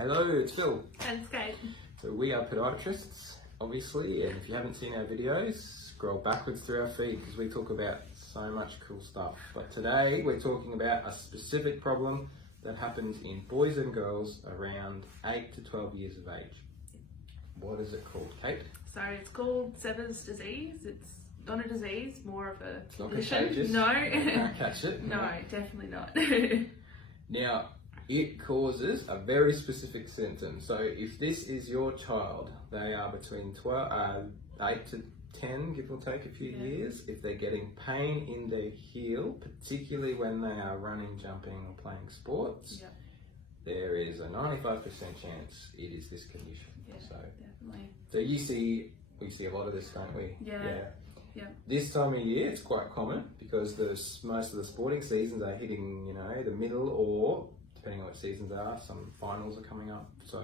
Hello, it's Phil. And Kate. So we are podiatrists, obviously, and if you haven't seen our videos, scroll backwards through our feed because we talk about so much cool stuff. But today we're talking about a specific problem that happens in boys and girls around 8 to 12 years of age. What is it called, Kate? So it's called Sever's disease. It's not a disease, more of a It's not condition. contagious. No. You can't catch it. No, definitely not. Now, it causes a very specific symptom. So if this is your child, they are between 8 to 10, give or take a few years. If they're getting pain in their heel, particularly when they are running, jumping or playing sports, there is a 95% chance it is this condition. Yeah, So definitely. So we see a lot of this, don't we? Yeah. This time of year, it's quite common because most of the sporting seasons are hitting, the middle, or depending on what seasons are, some finals are coming up. So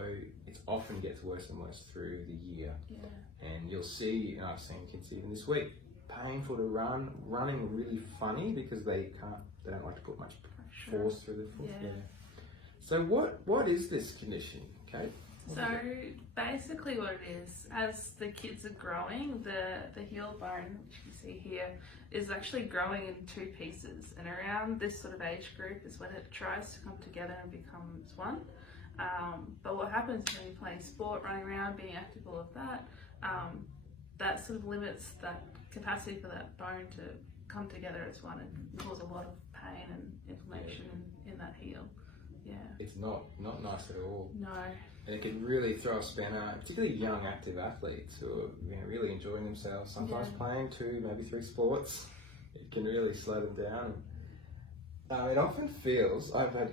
it often gets worse and worse through the year. Yeah. And you'll see, I've seen kids even this week, painful to run, running really funny because they don't like to put much force through the foot. Yeah. So what is this condition, Kate? So basically what it is, as the kids are growing, the heel bone, which you see here, is actually growing in two pieces. And around this sort of age group is when it tries to come together and becomes one. But what happens when you're playing sport, running around, being active, all of that, that sort of limits that capacity for that bone to come together as one and cause a lot of pain and inflammation in that heel. Yeah. It's not nice at all. No. And it can really throw a spanner, particularly young active athletes who are really enjoying themselves, sometimes playing 2, maybe 3 sports. It can really slow them down. It often feels, I've had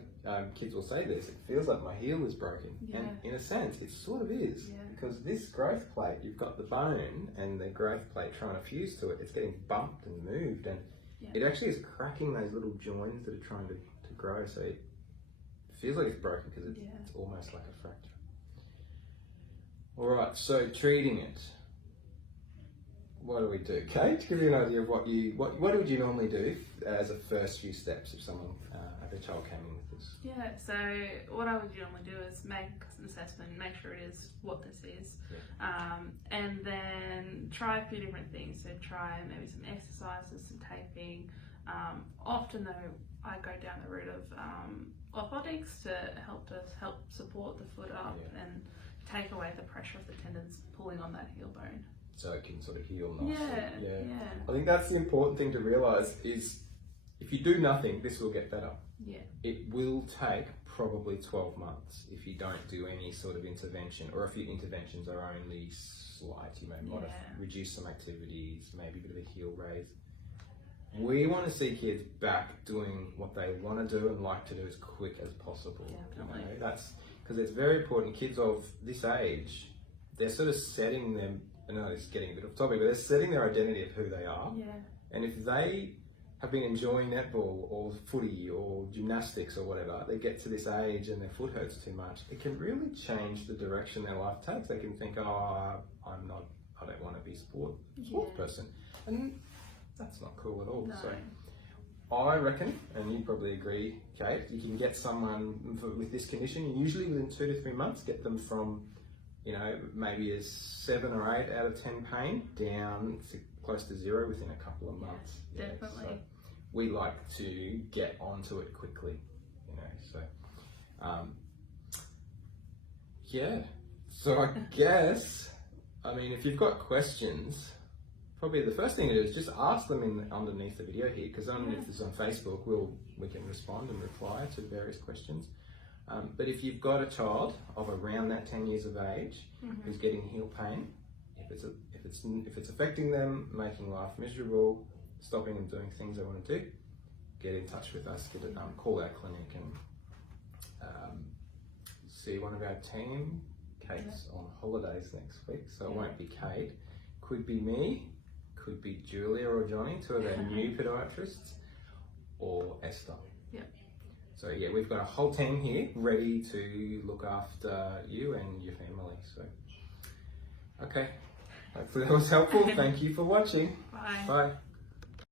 kids will say this, it feels like my heel is broken. Yeah. And in a sense, it sort of is. Yeah. Because this growth plate, you've got the bone and the growth plate trying to fuse to it, it's getting bumped and moved. And it actually is cracking those little joins that are trying to grow. So it feels like it's broken because it's almost like a fracture. All right, so treating it. What do we do? Kate, to give you an idea of what would you normally do as a first few steps if someone, if a child came in with this? Yeah, so what I would normally do is make an assessment, make sure it is what this is, and then try a few different things. So try maybe some exercises, some taping. Often though, I go down the route of orthotics to help support the foot up and take away the pressure of the tendons pulling on that heel bone. So it can sort of heal nicely. Yeah. I think that's the important thing to realise is if you do nothing, this will get better. Yeah. It will take probably 12 months if you don't do any sort of intervention, or if your interventions are only slight, reduce some activities, maybe a bit of a heel raise. We want to see kids back doing what they want to do and like to do as quick as possible. Definitely. That's because it's very important. Kids of this age, they're sort of setting them. I know it's getting a bit off topic, but they're setting their identity of who they are. Yeah. And if they have been enjoying netball or footy or gymnastics or whatever, they get to this age and their foot hurts too much, it can really change the direction their life takes. They can think, I don't want to be a sports person. And that's not cool at all. No. So I reckon, and you probably agree, Kate, you can get someone with this condition, usually within 2 to 3 months, get them from, maybe as 7 or 8 out of 10 pain down to close to 0 within a couple of months. Definitely. So we like to get onto it quickly, so So I guess, if you've got questions, probably the first thing to do is just ask them underneath the video here, because underneath this on Facebook, we can respond and reply to various questions. But if you've got a child of around that 10 years of age who's getting heel pain, if it's affecting them, making life miserable, stopping them doing things they want to do, get in touch with us, call our clinic and see one of our team. Kate's on holidays next week, so it won't be Kate. Could be me, could be Julia or Johnny, 2 of our new podiatrists, or Esther. So we've got a whole team here ready to look after you and your family. So, okay, hopefully that was helpful. Thank you for watching. Bye. Bye.